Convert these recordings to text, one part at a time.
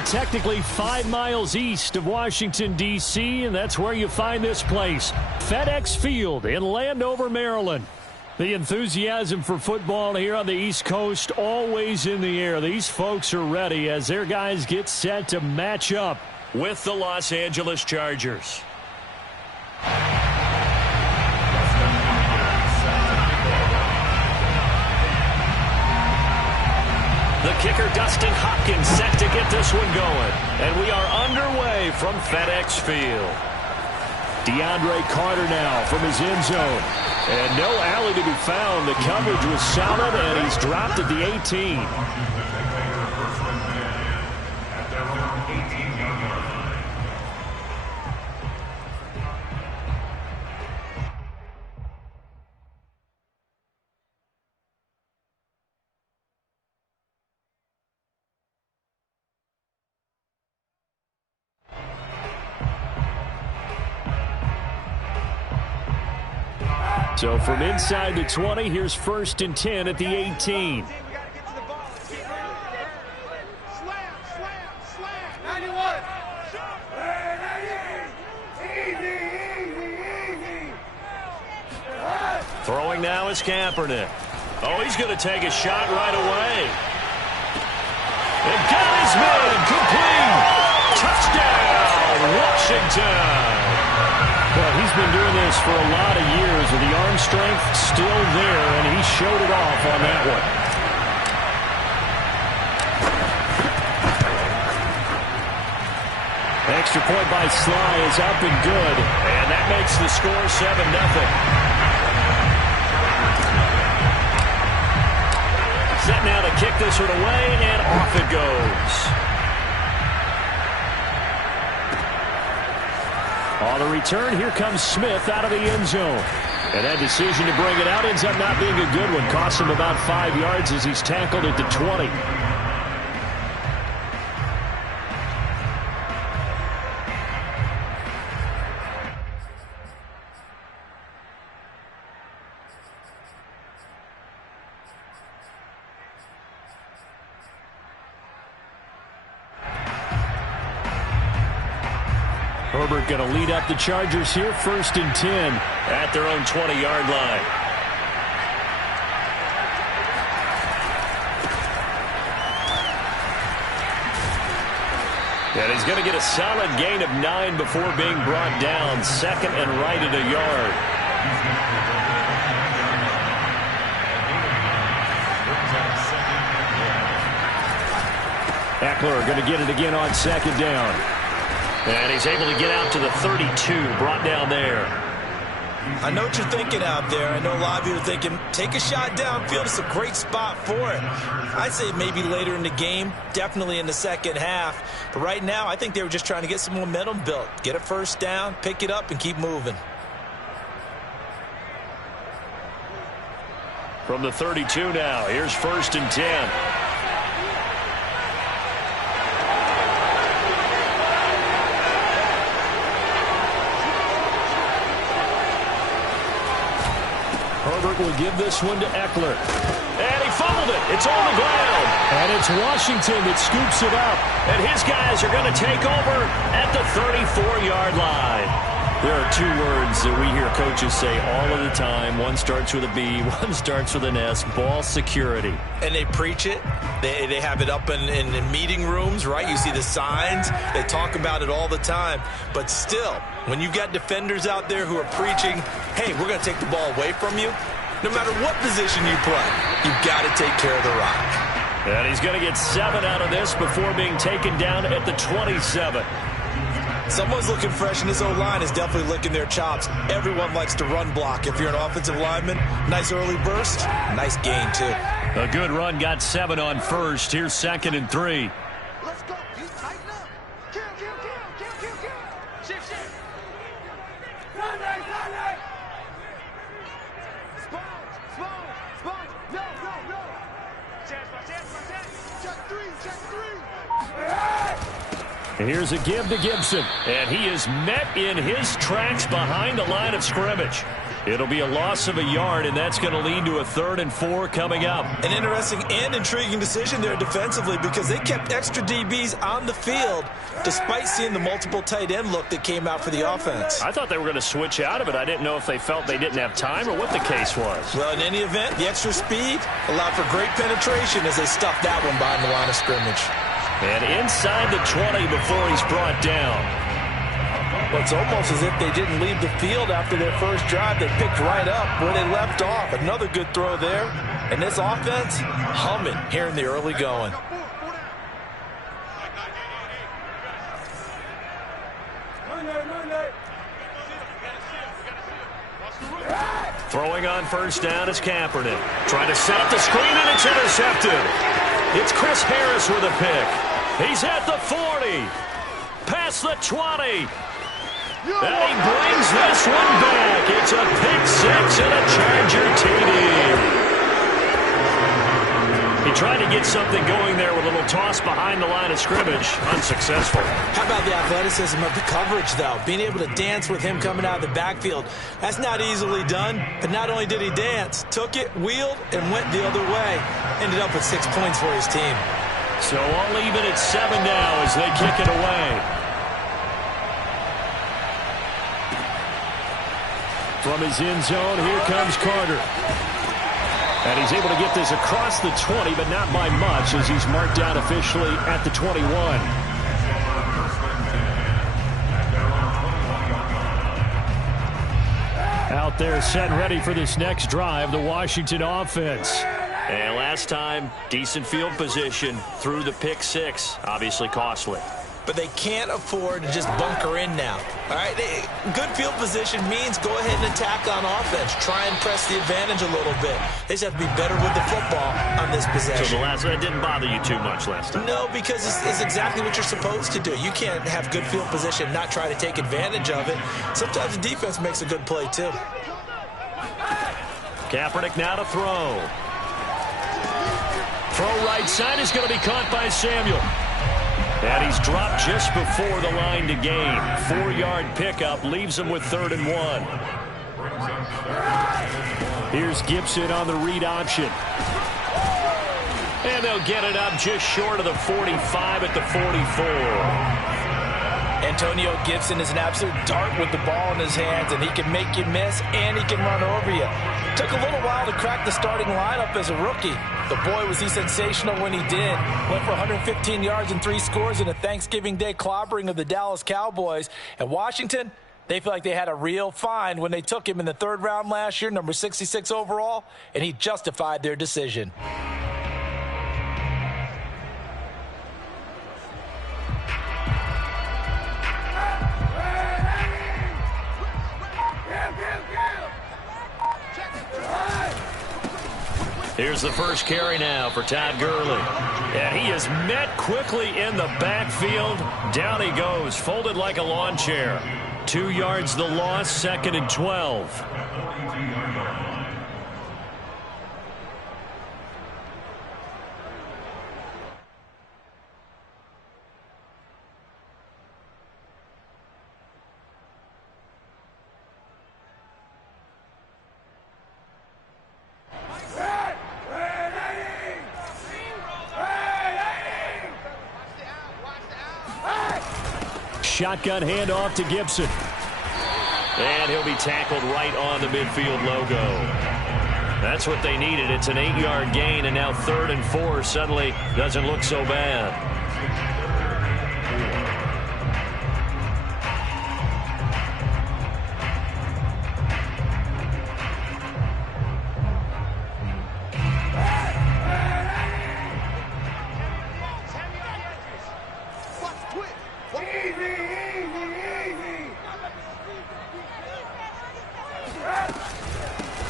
are technically 5 miles east of Washington, D.C., and that's where you find this place, FedEx Field in Landover, Maryland. The enthusiasm for football here on the East Coast always in the air. These folks are ready as their guys get set to match up with the Los Angeles Chargers. The kicker, Dustin Hopkins, set to get this one going. And we are underway from FedEx Field. DeAndre Carter now from his end zone. And no alley to be found. The coverage was solid, and he's dropped at the 18. So from inside the 20, here's 1st and 10 at the 18. Throwing now is Kaepernick. Oh, he's going to take a shot right away. And got his man complete. Touchdown, Washington. Well, he's been doing this for a lot of years with the arm strength still there, and he showed it off on that one. Extra point by Sly is up and good, and that makes the score 7-0. Set now to kick this one away, and off it goes. On the return, here comes Smith out of the end zone. And that decision to bring it out ends up not being a good one. Costs him about 5 yards as he's tackled at the 20. Herbert going to lead up the Chargers here, 1st and 10 at their own 20-yard line. And he's going to get a solid gain of 9 before being brought down. 2nd and right at a yard. Eckler going to get it again on 2nd down. And he's able to get out to the 32, brought down there. I know what you're thinking out there. I know a lot of you are thinking, take a shot downfield. It's a great spot for it. I'd say maybe later in the game, definitely in the second half. But right now, I think they were just trying to get some momentum built. Get a first down, pick it up, and keep moving. From the 32 now, here's 1st and 10. Herbert will give this one to Eckler. And he fumbled it. It's on the ground. And it's Washington that scoops it up. And his guys are going to take over at the 34-yard line. There are 2 words that we hear coaches say all of the time. One starts with a B, one starts with an S. Ball security. And they preach it. They have it up in meeting rooms, right? You see the signs. They talk about it all the time. But still, when you've got defenders out there who are preaching, hey, we're going to take the ball away from you, no matter what position you play, you've got to take care of the rock. And he's going to get 7 out of this before being taken down at the 27. Someone's looking fresh, and this O-line is definitely licking their chops. Everyone likes to run block. If you're an offensive lineman, nice early burst, nice gain, too. A good run, got 7 on 1st. Here's 2nd and 3. Let's go. You tighten up. Kill. Shift. Sunday. Sponge. No. Check three. And here's a give to Gibson. And he is met in his tracks behind the line of scrimmage. It'll be a loss of a yard, and that's going to lead to a 3rd and 4 coming up. An interesting and intriguing decision there defensively because they kept extra DBs on the field despite seeing the multiple tight end look that came out for the offense. I thought they were going to switch out of it. I didn't know if they felt they didn't have time or what the case was. Well, in any event, the extra speed allowed for great penetration as they stuffed that one behind the line of scrimmage. And inside the 20 before he's brought down. Well, it's almost as if they didn't leave the field after their first drive. They picked right up where they left off. Another good throw there. And this offense humming here in the early going. Throwing on first down is Kaepernick. Trying to set up the screen, and it's intercepted. It's Chris Harris with a pick. He's at the 40. Past the 20. And he brings this one back. It's a pick six and a Charger TD. He tried to get something going there with a little toss behind the line of scrimmage. Unsuccessful. How about the athleticism of the coverage, though? Being able to dance with him coming out of the backfield. That's not easily done. But not only did he dance, took it, wheeled, and went the other way. Ended up with 6 points for his team. So all even at 7 now as they kick it away. From his end zone, here comes Carter. And he's able to get this across the 20, but not by much as he's marked down officially at the 21. Out there set and ready for this next drive, the Washington offense. And last time, decent field position through the pick six. Obviously costly. But they can't afford to just bunker in now. All right, good field position means go ahead and attack on offense. Try and press the advantage a little bit. They just have to be better with the football on this possession. So that didn't bother you too much last time? No, because it's exactly what you're supposed to do. You can't have good field position and not try to take advantage of it. Sometimes the defense makes a good play, too. Kaepernick now to throw. Throw right side is going to be caught by Samuel. And he's dropped just before the line to gain. 4-yard pickup leaves him with 3rd and 1. Here's Gibson on the read option. And they'll get it up just short of the 45 at the 44. Antonio Gibson is an absolute dart with the ball in his hands, and he can make you miss, and he can run over you. Took a little while to crack the starting lineup as a rookie. The boy, was he sensational when he did. Went for 115 yards and 3 scores in a Thanksgiving Day clobbering of the Dallas Cowboys. And Washington, they feel like they had a real find when they took him in the 3rd round last year, number 66 overall, and he justified their decision. Here's the first carry now for Todd Gurley. And he is met quickly in the backfield. Down he goes, folded like a lawn chair. 2 yards the loss, 2nd and 12. Shotgun handoff to Gibson. And he'll be tackled right on the midfield logo. That's what they needed. It's an 8-yard gain, and now 3rd and 4 suddenly doesn't look so bad.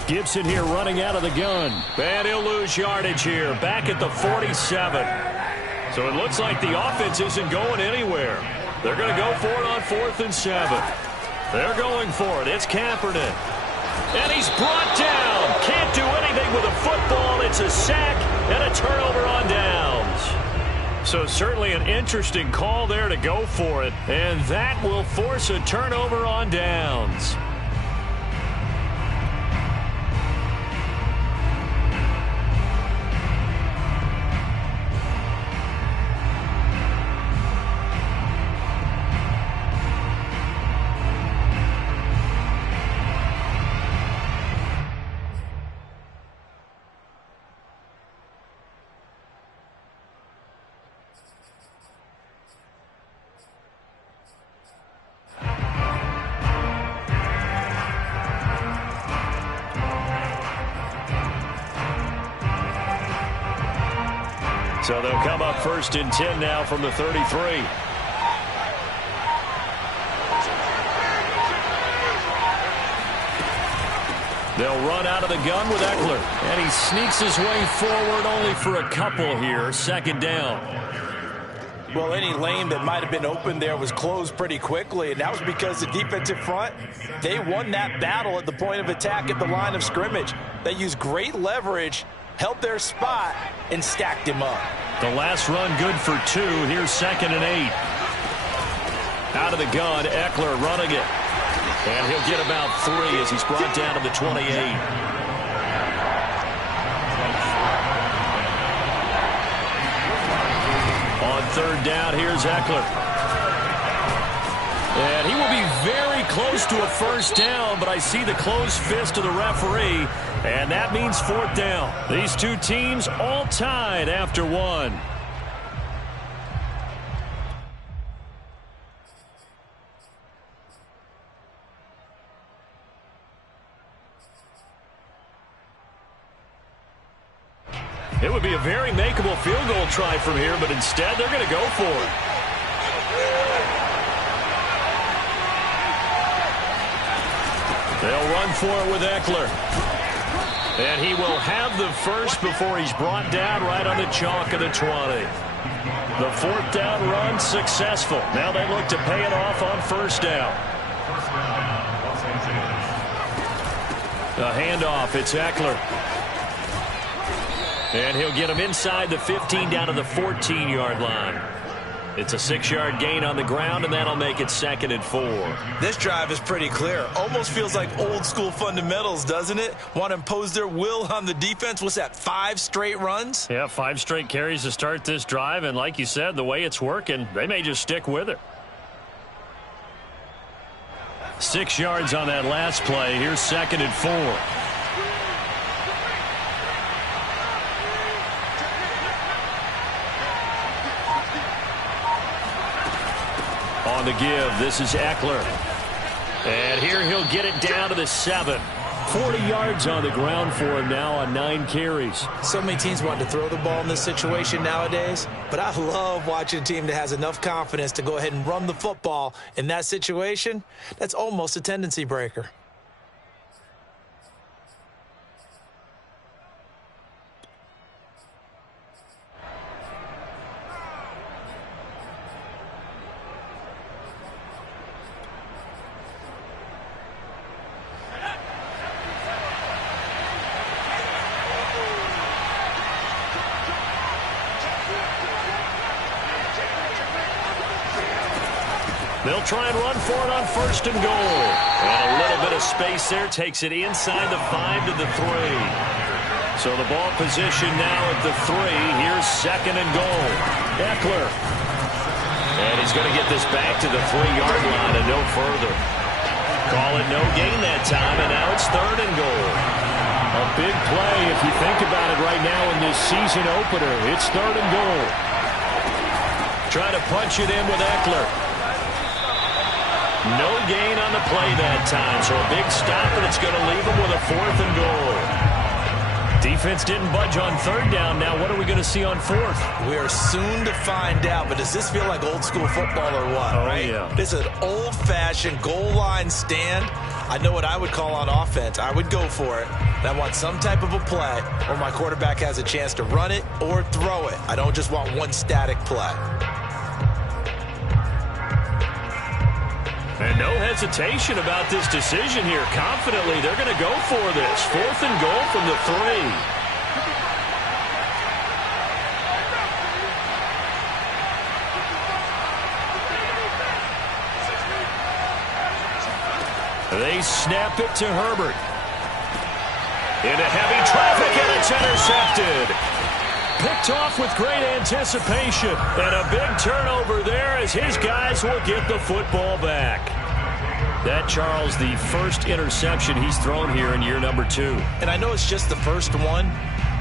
Gibson here running out of the gun. And he'll lose yardage here. Back at the 47. So it looks like the offense isn't going anywhere. They're going to go for it on 4th and 7. They're going for it. It's Kaepernick. And he's brought down. Can't do anything with a football. It's a sack and a turnover on downs. So certainly an interesting call there to go for it. And that will force a turnover on downs. So they'll come up 1st and 10 now from the 33. They'll run out of the gun with Eckler. And he sneaks his way forward only for a couple here. 2nd down. Well, any lane that might have been open there was closed pretty quickly, and that was because the defensive front, they won that battle at the point of attack at the line of scrimmage. They used great leverage, held their spot, and stacked him up. The last run good for 2. Here's 2nd and 8. Out of the gun, Eckler running it. And he'll get about 3 as he's brought down to the 28. On 3rd down, here's Eckler. And he will be very close to a 1st down, but I see the closed fist of the referee, and that means 4th down. These two teams all tied after 1. It would be a very makeable field goal try from here, but instead they're going to go for it. They'll run for it with Eckler. And he will have the first before he's brought down right on the chalk of the 20. The 4th down run successful. Now they look to pay it off on 1st down. The handoff, it's Eckler. And he'll get him inside the 15 down to the 14-yard line. It's a 6-yard gain on the ground, and that'll make it 2nd and 4. This drive is pretty clear. Almost feels like old-school fundamentals, doesn't it? Want to impose their will on the defense. What's that, 5 straight runs? Yeah, 5 straight carries to start this drive, and like you said, the way it's working, they may just stick with it. 6 yards on that last play. Here's 2nd and 4. On the give, this is Eckler. And here he'll get it down to the 7. 40 yards on the ground for him now on 9 carries. So many teams want to throw the ball in this situation nowadays, but I love watching a team that has enough confidence to go ahead and run the football in that situation. That's almost a tendency breaker. They'll try and run for it on 1st and goal. And a little bit of space there takes it inside the 5 to the 3. So the ball position now at the 3. Here's 2nd and goal. Eckler. And he's going to get this back to the 3-yard line and no further. Call it no gain that time, and now it's 3rd and goal. A big play if you think about it right now in this season opener. It's 3rd and goal. Try to punch it in with Eckler. No gain on the play that time, so a big stop, and it's going to leave him with a 4th and goal. Defense didn't budge on 3rd down. Now what are we going to see on 4th? We are soon to find out, but does this feel like old school football or what? Oh, right? Yeah. This is an old-fashioned goal line stand. I know what I would call on offense. I would go for it. And I want some type of a play where my quarterback has a chance to run it or throw it. I don't just want one static play. And no hesitation about this decision here. Confidently, they're going to go for this. 4th and goal from the 3. They snap it to Herbert. Into heavy traffic, and it's intercepted. Picked off with great anticipation. And a big turnover there as his guys will get the football back. That, Charles, the first interception he's thrown here in year number 2. And I know it's just the first one,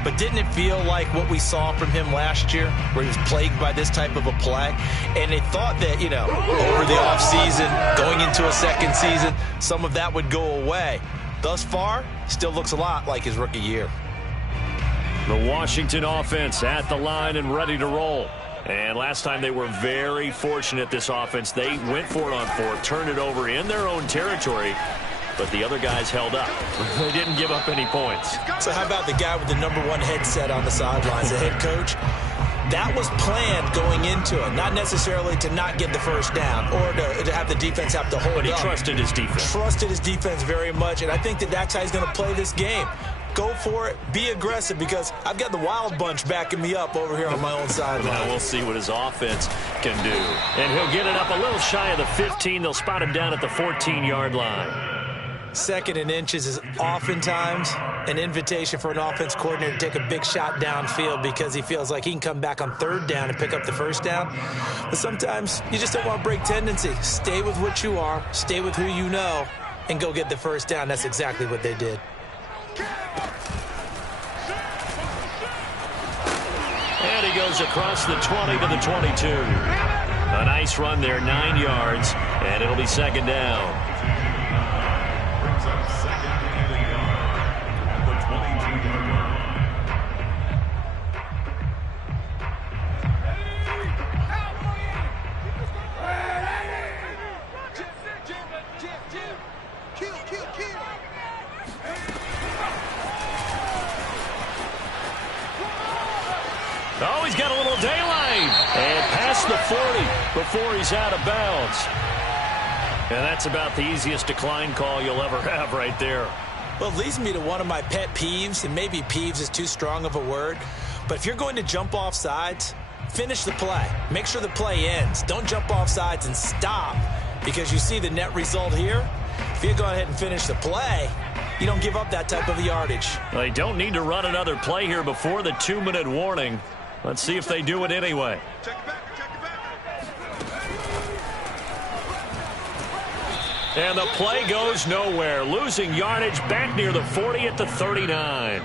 but didn't it feel like what we saw from him last year, where he was plagued by this type of a play? And they thought that, over the offseason, going into a second season, some of that would go away. Thus far, still looks a lot like his rookie year. The Washington offense at the line and ready to roll. And last time they were very fortunate, this offense. They went for it on fourth, turned it over in their own territory, but the other guys held up. They didn't give up any points. So how about the guy with the #1 headset on the sidelines, the head coach? That was planned going into it, not necessarily to not get the first down or to have the defense have to hold up. But he trusted his defense. Trusted his defense very much, and I think that's how he's going to play this game. Go for it. Be aggressive, because I've got the Wild Bunch backing me up over here on my own sideline. Now we'll see what his offense can do. And he'll get it up a little shy of the 15. They'll spot him down at the 14-yard line. 2nd and inches is oftentimes an invitation for an offense coordinator to take a big shot downfield because he feels like he can come back on 3rd down and pick up the 1st down. But sometimes you just don't want to break tendency. Stay with what you are, stay with who you know, and go get the 1st down. That's exactly what they did. And he goes across the 20 to the 22. A nice run there, 9 yards, and it'll be 2nd down. Oh, he's got a little daylight. And past the 40 before he's out of bounds. And that's about the easiest decline call you'll ever have right there. Well, it leads me to one of my pet peeves, and maybe peeves is too strong of a word, but if you're going to jump off sides, finish the play. Make sure the play ends. Don't jump off sides and stop, because you see the net result here. If you go ahead and finish the play, you don't give up that type of yardage. They don't need to run another play here before the 2-minute warning. Let's see if they do it anyway. Check it back. And the play goes nowhere. Losing yardage back near the 40 at the 39.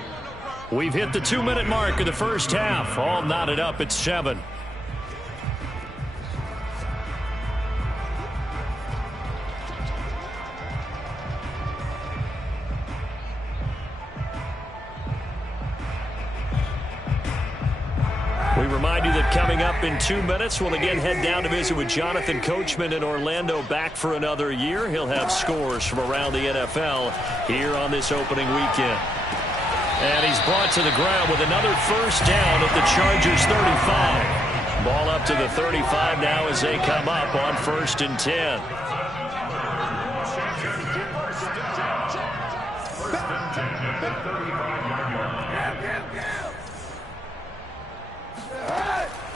We've hit the 2-minute mark of the first half. All knotted up at 7. We remind you that coming up in 2 minutes, we'll again head down to visit with Jonathan Coachman in Orlando, back for another year. He'll have scores from around the NFL here on this opening weekend. And he's brought to the ground with another 1st down at the Chargers 35. Ball up to the 35 now as they come up on 1st and 10.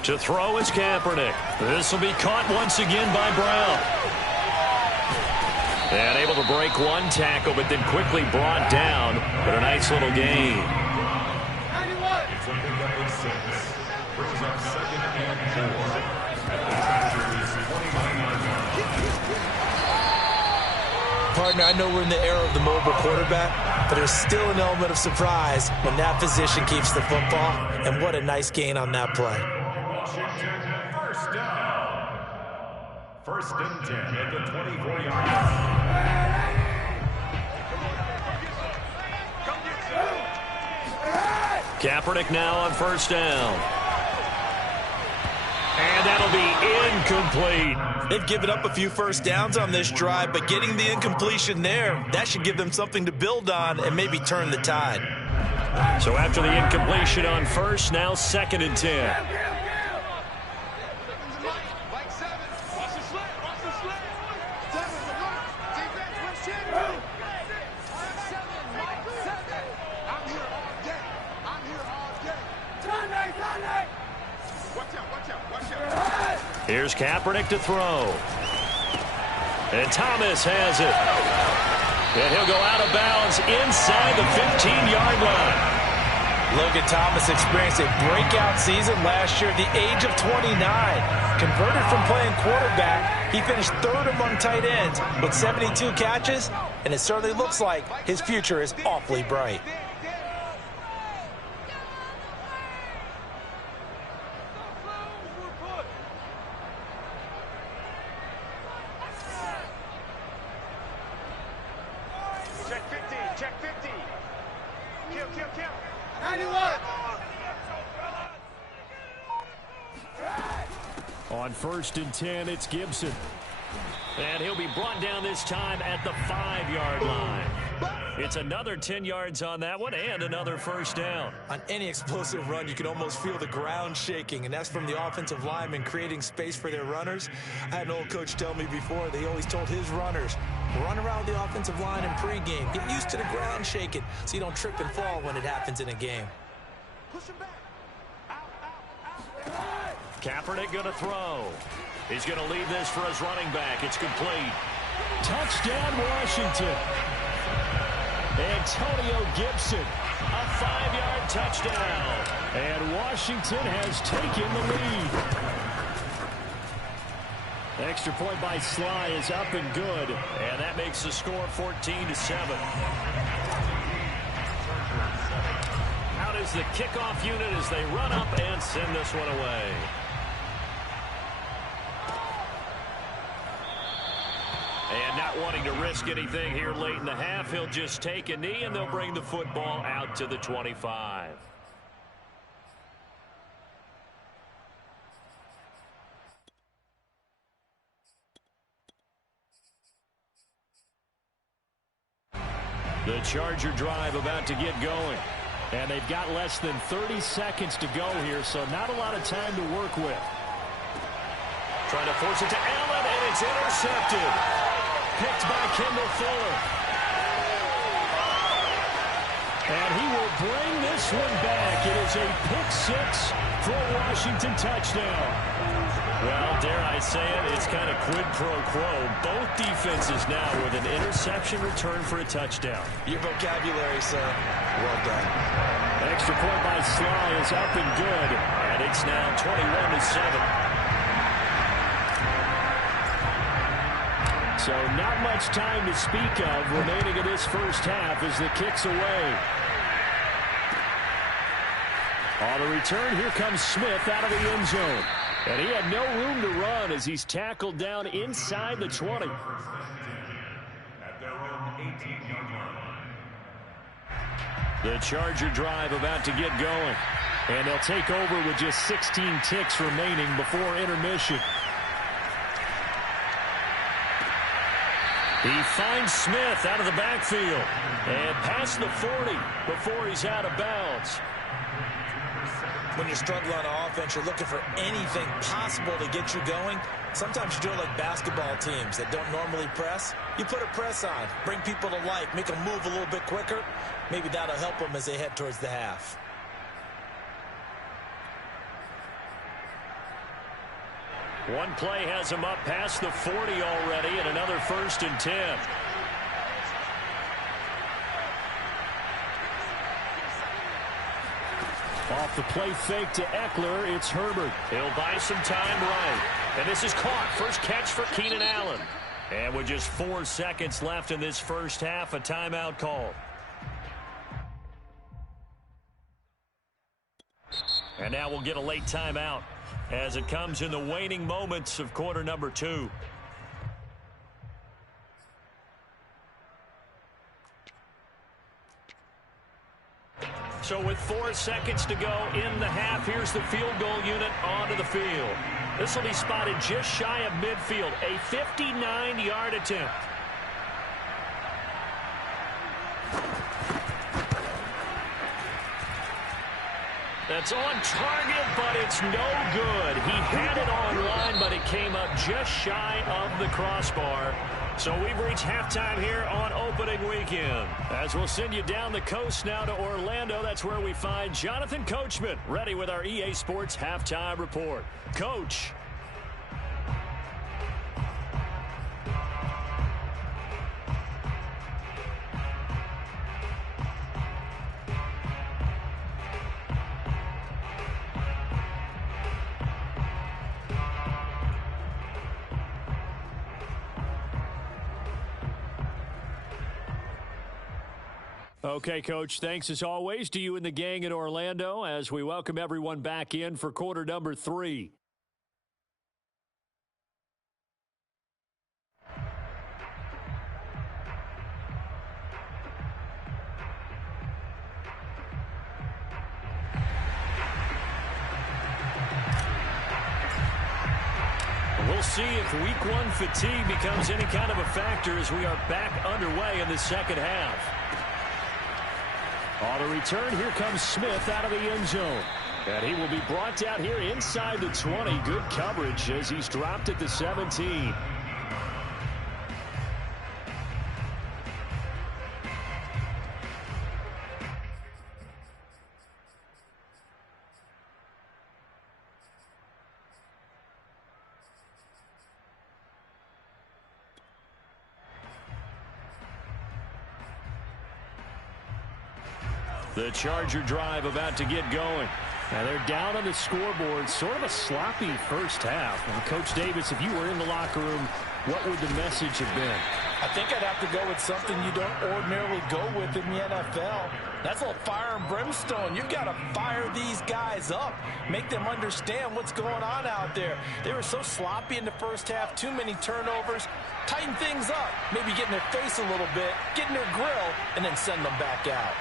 To throw is Kaepernick. This will be caught once again by Brown. And able to break one tackle, but then quickly brought down. But a nice little gain. Partner, I know we're in the era of the mobile quarterback, but there's still an element of surprise when that position keeps the football. And what a nice gain on that play. First down. 1st and 10 at the 24-yard line. Kaepernick now on 1st down. And that'll be incomplete. They've given up a few 1st downs on this drive, but getting the incompletion there, that should give them something to build on and maybe turn the tide. So after the incompletion on 1st, now 2nd and 10. Here's Kaepernick to throw. And Thomas has it. And he'll go out of bounds inside the 15-yard line. Logan Thomas experienced a breakout season last year at the age of 29. Converted from playing quarterback, he finished 3rd among tight ends with 72 catches, and it certainly looks like his future is awfully bright. Check 50. Check 50. Kill. On 1st and 10, it's Gibson. And he'll be brought down this time at the 5-yard line. It's another 10 yards on that one and another first down. On any explosive run, you can almost feel the ground shaking, and that's from the offensive linemen creating space for their runners. I had an old coach tell me before, they always told his runners, run around the offensive line in pregame. Get used to the ground shaking so you don't trip and fall when it happens in a game. Push him back. Kaepernick going to throw. He's going to leave this for his running back. It's complete. Touchdown, Washington. Antonio Gibson, a 5-yard touchdown. And Washington has taken the lead. Extra point by Sly is up and good. And that makes the score 14-7. Out is the kickoff unit as they run up and send this one away. And not wanting to risk anything here late in the half, he'll just take a knee, and they'll bring the football out to the 25. The Charger drive about to get going. And they've got less than 30 seconds to go here, so not a lot of time to work with. Trying to force it to Allen, and it's intercepted. Picked by Kendall Fuller. And he will bring this one back. It is a pick-6 for a Washington touchdown. Well, dare I say it, it's kind of quid pro quo. Both defenses now with an interception return for a touchdown. Your vocabulary, sir. Well done. Extra point by Sly is up and good. And it's now 21-7. So not much time to speak of remaining in this first half as the kick's away. On the return, here comes Smith out of the end zone. And he had no room to run as he's tackled down inside the 20. At their own 18-yard line. The Charger drive about to get going. And they'll take over with just 16 ticks remaining before intermission. He finds Smith out of the backfield and past the 40 before he's out of bounds. When you're struggling on offense, you're looking for anything possible to get you going. Sometimes you do it like basketball teams that don't normally press. You put a press on, bring people to life, make them move a little bit quicker. Maybe that'll help them as they head towards the half. One play has him up past the 40 already, and another 1st and 10. Off the play fake to Eckler, it's Herbert. He'll buy some time right. And this is caught. First catch for Keenan Allen. And with just 4 seconds left in this first half, a timeout call. And now we'll get a late timeout as it comes in the waning moments of quarter number 2. So with 4 seconds to go in the half, here's the field goal unit onto the field. This will be spotted just shy of midfield, a 59-yard attempt. That's on target, but it's no good. He had it online, but it came up just shy of the crossbar. So we've reached halftime here on opening weekend. As we'll send you down the coast now to Orlando, that's where we find Jonathan Coachman, ready with our EA Sports Halftime Report. Coach. Okay, Coach, thanks as always to you and the gang in Orlando as we welcome everyone back in for quarter number 3. we'll see if week one fatigue becomes any kind of a factor as we are back underway in the second half. On the return, here comes Smith out of the end zone. And he will be brought down here inside the 20. Good coverage as he's dropped at the 17. The Charger drive about to get going. And they're down on the scoreboard. Sort of a sloppy first half. And Coach Davis, if you were in the locker room, what would the message have been? I think I'd have to go with something you don't ordinarily go with in the NFL. That's a little fire and brimstone. You've got to fire these guys up. Make them understand what's going on out there. They were so sloppy in the first half. Too many turnovers. Tighten things up. Maybe get in their face a little bit. Get in their grill. And then send them back out.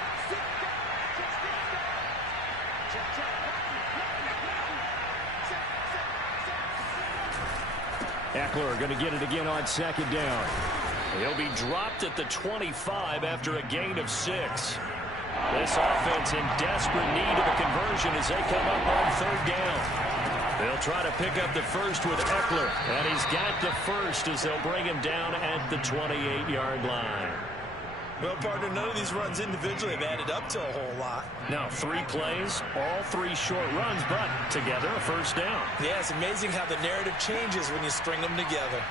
Eckler going to get it again on second down. He'll be dropped at the 25 after a gain of 6. This offense in desperate need of a conversion as they come up on third down. They'll try to pick up the first with Eckler, and he's got the first as they'll bring him down at the 28-yard line. Well, partner, none of these runs individually have added up to a whole lot. Now, 3 plays, all 3 short runs, but together a first down. Yeah, it's amazing how the narrative changes when you string them together.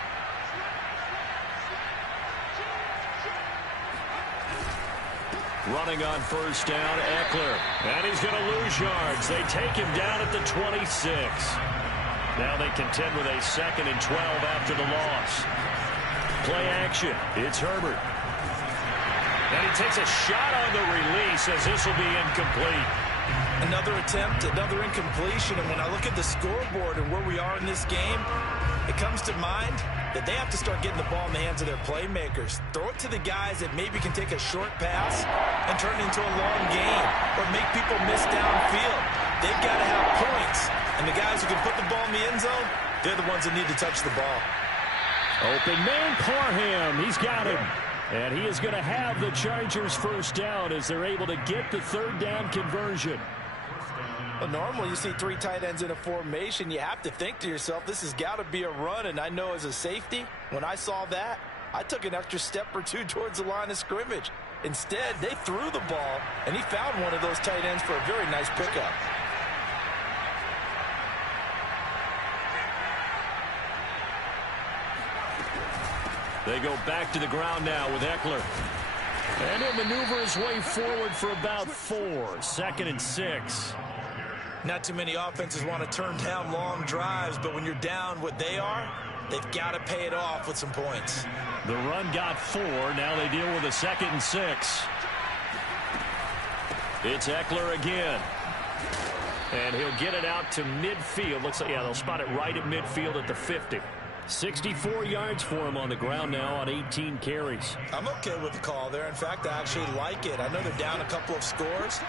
Running on first down, Eckler. And he's going to lose yards. They take him down at the 26. Now they contend with a 2nd and 12 after the loss. Play action. It's Herbert. And he takes a shot on the release as this will be incomplete. Another attempt, another incompletion. And when I look at the scoreboard and where we are in this game, it comes to mind that they have to start getting the ball in the hands of their playmakers. Throw it to the guys that maybe can take a short pass and turn it into a long gain or make people miss downfield. They've got to have points. And the guys who can put the ball in the end zone, they're the ones that need to touch the ball. Open man, Parham. He's got him. And he is going to have the Chargers first down as they're able to get the third down conversion. Well, normally you see 3 tight ends in a formation. You have to think to yourself, this has got to be a run. And I know as a safety, when I saw that, I took an extra step or 2 towards the line of scrimmage. Instead, they threw the ball, and he found one of those tight ends for a very nice pickup. They go back to the ground now with Eckler. And he'll maneuver his way forward for about 4. 2nd and 6. Not too many offenses want to turn down long drives, but when you're down what they are, they've got to pay it off with some points. The run got 4. Now they deal with a 2nd and 6. It's Eckler again. And he'll get it out to midfield. Looks like, yeah, they'll spot it right at midfield at the 50. 64 yards for him on the ground now on 18 carries. I'm okay with the call there. In fact, I actually like it. I know they're down a couple of scores,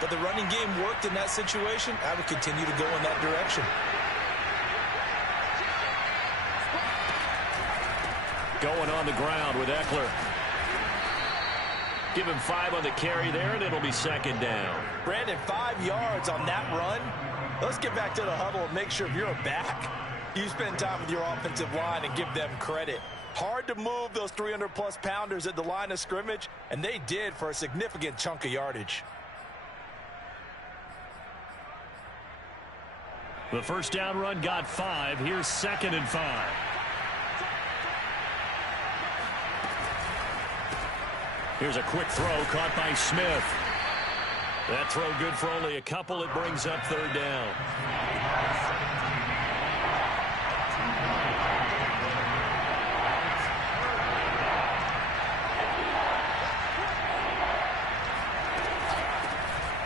but the running game worked in that situation. I would continue to go in that direction. Going on the ground with Eckler. Give him 5 on the carry there, and it'll be 2nd down. Brandon, 5 yards on that run. Let's get back to the huddle and make sure if you're a back, you spend time with your offensive line and give them credit. Hard to move those 300-plus pounders at the line of scrimmage, and they did for a significant chunk of yardage. The first down run got 5. Here's 2nd and 5. Here's a quick throw caught by Smith. That throw good for only a couple. It brings up 3rd down.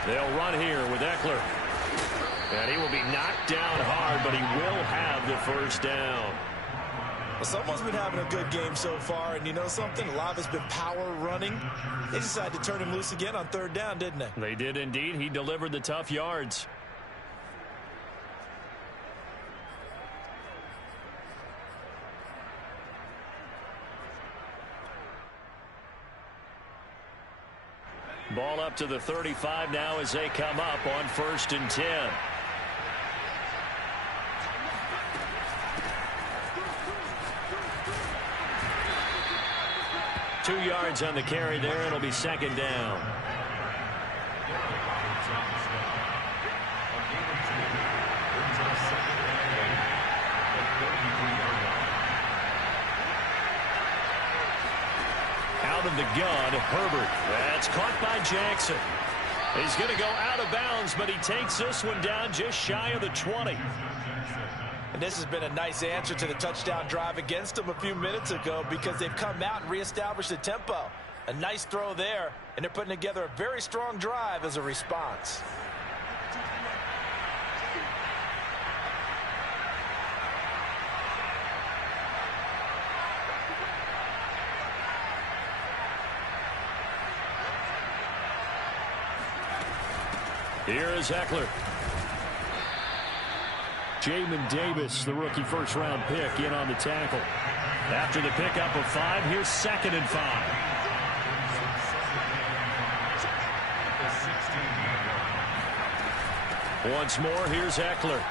They'll run here with Eckler. And he will be knocked down hard, but he will have the first down. Well, someone's been having a good game so far, and you know something? A lot has been power running. They decided to turn him loose again on 3rd down, didn't they? They did indeed. He delivered the tough yards. Ball up to the 35 now as they come up on 1st and 10. Two yards on the carry there. It'll be 2nd down. Out of the gun, Herbert. That's caught by Jackson. He's going to go out of bounds, but he takes this one down just shy of the 20. And this has been a nice answer to the touchdown drive against them a few minutes ago because they've come out and reestablished the tempo. A nice throw there, and they're putting together a very strong drive as a response. Here is Eckler. Jamin Davis, the rookie first-round pick, in on the tackle. After the pickup of 5, here's 2nd and 5. Once more, here's Eckler.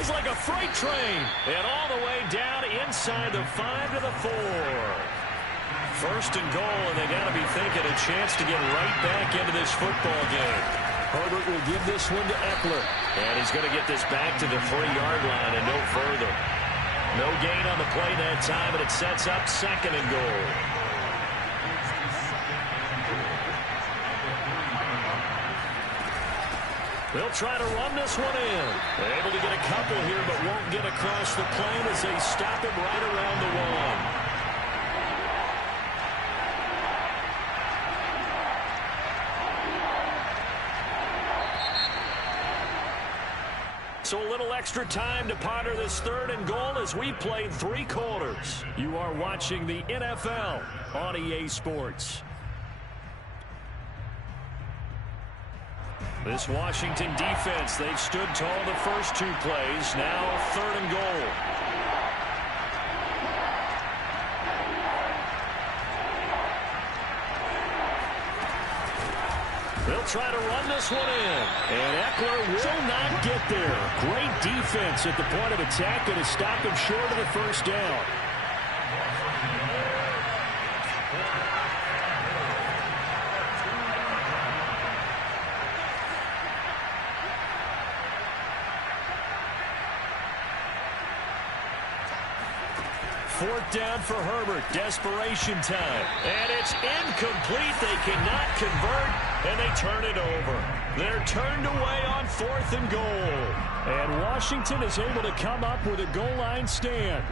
It's like a freight train. And all the way down inside the 5 to the 4. 1st and goal, and they got to be thinking a chance to get right back into this football game. Herbert will give this one to Eckler. And he's going to get this back to the 3-yard line and no further. No gain on the play that time, and it sets up 2nd and goal. They'll try to run this one in. They're able to get a couple here, but won't get across the plane as they stop him right around the 1. So a little extra time to ponder this 3rd and goal as we played 3 quarters. You are watching the NFL on EA Sports. This Washington defense, they've stood tall the first 2 plays. Now 3rd and goal. They'll try to run this one in. And Eckler will not get there. Great defense at the point of attack and to stop him short of the 1st down. Fourth down for Herbert. Desperation time. And it's incomplete. They cannot convert, and they turn it over. They're turned away on 4th and goal. And Washington is able to come up with a goal line stand.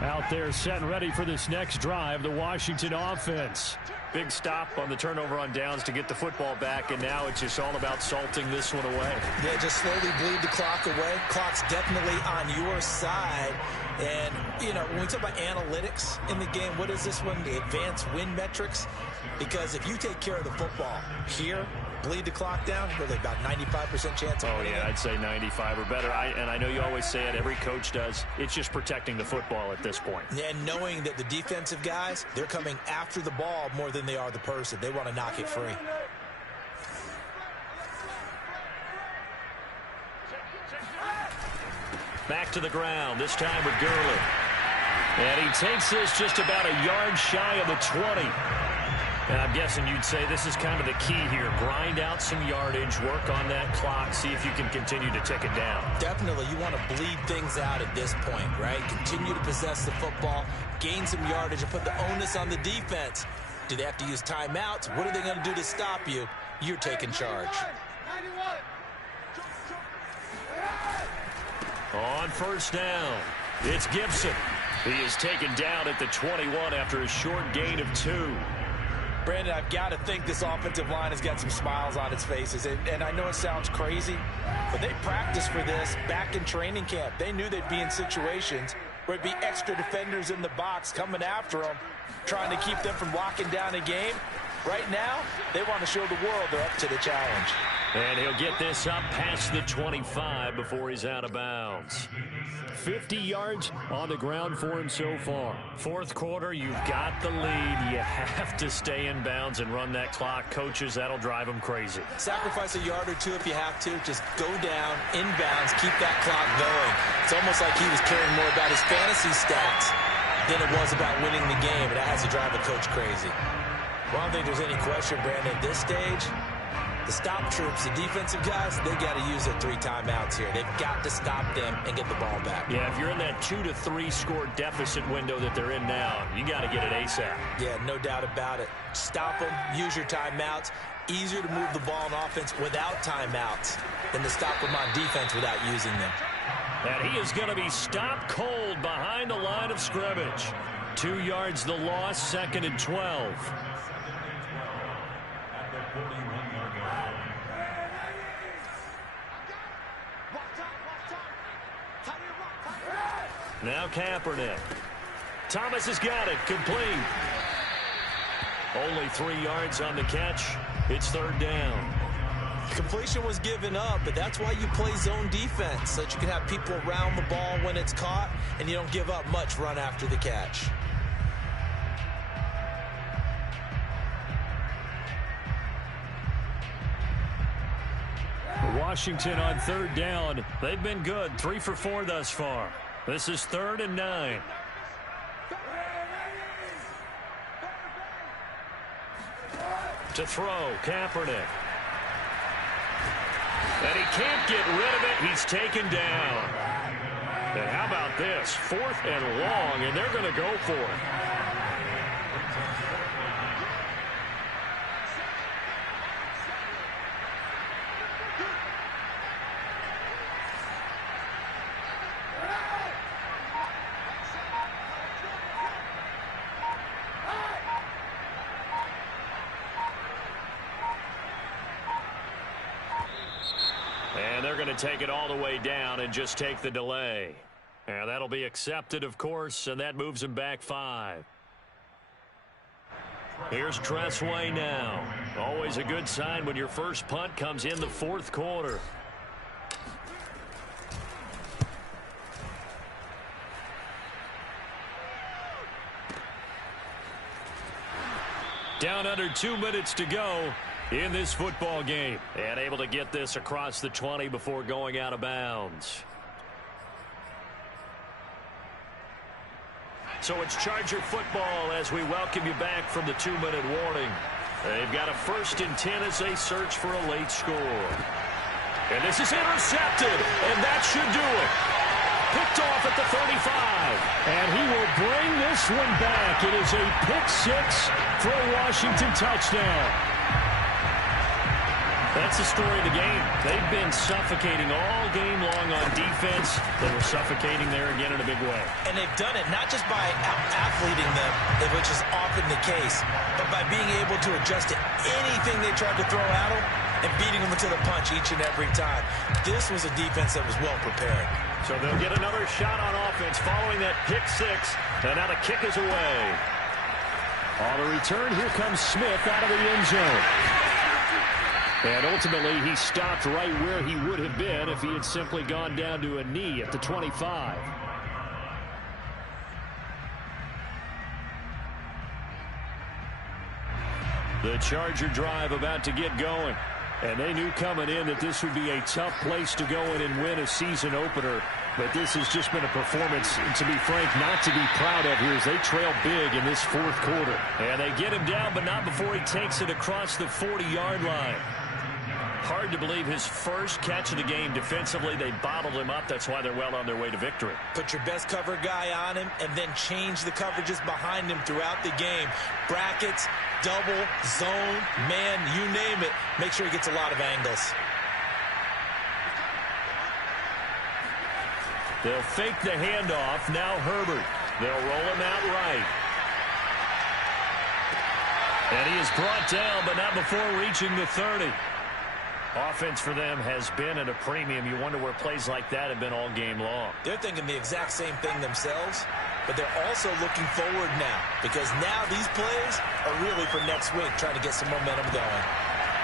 Out there set and ready for this next drive, the Washington offense. Big stop on the turnover on downs to get the football back, and now it's just all about salting this one away. Yeah, just slowly bleed the clock away. Clock's definitely on your side. And, you know, when we talk about analytics in the game, what is this one? The advanced win metrics? Because if you take care of the football here, bleed the clock down, really about 95% chance of winning. Oh, yeah, I'd say 95 or better. And I know you always say it, every coach does. It's just protecting the football at this point. And knowing that the defensive guys, they're coming after the ball more than they are the person. They want to knock it free. Back to the ground, this time with Gurley. And he takes this just about a yard shy of the 20. And I'm guessing you'd say this is kind of the key here. Grind out some yardage, work on that clock, see if you can continue to tick it down. Definitely. You want to bleed things out at this point, right? Continue to possess the football, gain some yardage, and put the onus on the defense. Do they have to use timeouts? What are they going to do to stop you? You're taking charge. On first down, it's Gibson. He is taken down at the 21 after a short gain of 2. Brandon, I've got to think this offensive line has got some smiles on its faces. And I know it sounds crazy, but they practiced for this back in training camp. They knew they'd be in situations where it'd be extra defenders in the box coming after them. trying to keep them from locking down a game. Right now, they want to show the world they're up to the challenge. And he'll get this up past the 25 before he's out of bounds. 50 yards on the ground for him so far. Fourth quarter, you've got the lead. You have to stay in bounds and run that clock. Coaches, that'll drive them crazy. Sacrifice a yard or two if you have to. Just go down, in bounds, keep that clock going. It's almost like he was caring more about his fantasy stats than it was about winning the game. And that has to drive a coach crazy. Well, I don't think there's any question, Brandon, at this stage, the stop troops, the defensive guys, they got to use their 3 timeouts here. They've got to stop them and get the ball back. Yeah, if you're in that 2 to 3 score deficit window that they're in now, you got to get it ASAP. Yeah, no doubt about it. Stop them, use your timeouts. Easier to move the ball on offense without timeouts than to stop them on defense without using them. And he is going to be stopped cold behind the line of scrimmage. 2 yards the loss, 2nd and 12. Now Kaepernick. Thomas has got it. Complete. Only 3 yards on the catch. It's 3rd down. Completion was given up, but that's why you play zone defense, so that you can have people around the ball when it's caught, and you don't give up much run after the catch. Washington on 3rd down. They've been good. 3 for 4 thus far. This is 3rd and 9. To throw, Kaepernick. And he can't get rid of it. He's taken down. And how about this? 4th and long, and they're going to go for it. And they're going to take it all the way down and just take the delay. And that'll be accepted, of course, and that moves him back 5. Here's Tressway now. Always a good sign when your first punt comes in the 4th quarter. Down under 2 minutes to go in this football game. And able to get this across the 20 before going out of bounds. So it's Charger football as we welcome you back from the 2-minute warning. They've got a 1st and 10 as they search for a late score. And this is intercepted, and that should do it. Picked off at the 35. And he will bring this one back. It is a pick 6 for a Washington touchdown. That's the story of the game. They've been suffocating all game long on defense. They were suffocating there again in a big way. And they've done it not just by out-athleting them, which is often the case, but by being able to adjust to anything they tried to throw at them and beating them to the punch each and every time. This was a defense that was well prepared. So they'll get another shot on offense following that pick 6. And now the kick is away. On the return, here comes Smith out of the end zone. And ultimately, he stopped right where he would have been if he had simply gone down to a knee at the 25. The Charger drive about to get going. And they knew coming in that this would be a tough place to go in and win a season opener. But this has just been a performance, to be frank, not to be proud of here as they trail big in this 4th quarter. And they get him down, but not before he takes it across the 40-yard line. Hard to believe his first catch of the game defensively. They bottled him up. That's why they're well on their way to victory. Put your best cover guy on him and then change the coverages behind him throughout the game. Brackets, double, zone, man, you name it. Make sure he gets a lot of angles. They'll fake the handoff. Now Herbert. They'll roll him out right. And he is brought down, but not before reaching the 30. Offense for them has been at a premium. You wonder where plays like that have been all game long. They're thinking the exact same thing themselves. but they're also looking forward now because now these plays are really for next week, trying to get some momentum going.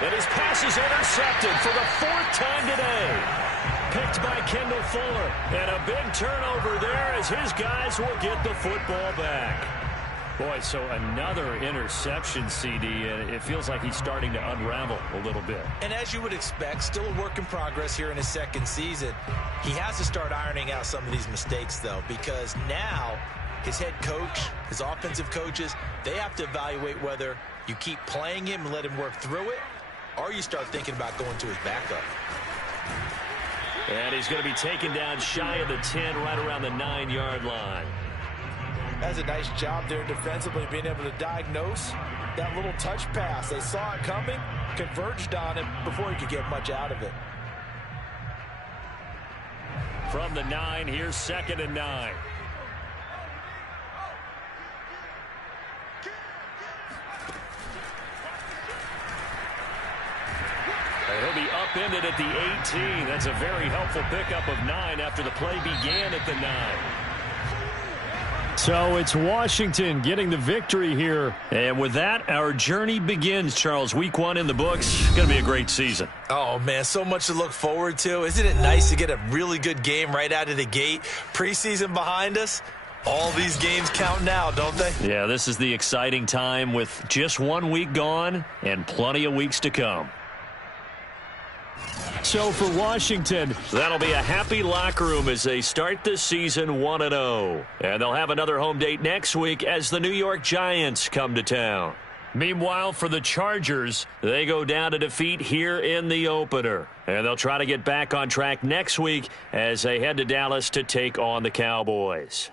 And his pass is intercepted for the 4th time today. Picked by Kendall Fuller. And a big turnover there as his guys will get the football back. Boy, so another interception, CD, and it feels like he's starting to unravel a little bit. And as you would expect, still a work in progress here in his second season. He has to start ironing out some of these mistakes, though, because now his head coach, his offensive coaches, they have to evaluate whether you keep playing him and let him work through it, or you start thinking about going to his backup. And he's going to be taken down shy of the 10, right around the 9-yard line. That's a nice job there defensively, being able to diagnose that little touch pass. They saw it coming, converged on it before he could get much out of it. From the 9, here's 2nd and 9. And he'll be upended at the 18. That's a very helpful pickup of 9 after the play began at the 9. So it's Washington getting the victory here. And with that, our journey begins, Charles. Week 1 in the books. Going to be a great season. Oh, man, so much to look forward to. Isn't it nice to get a really good game right out of the gate? Preseason behind us. All these games count now, don't they? Yeah, this is the exciting time with just 1 week gone and plenty of weeks to come. So for Washington, that'll be a happy locker room as they start this season 1-0. And they'll have another home date next week as the New York Giants come to town. Meanwhile, for the Chargers, they go down to defeat here in the opener. And they'll try to get back on track next week as they head to Dallas to take on the Cowboys.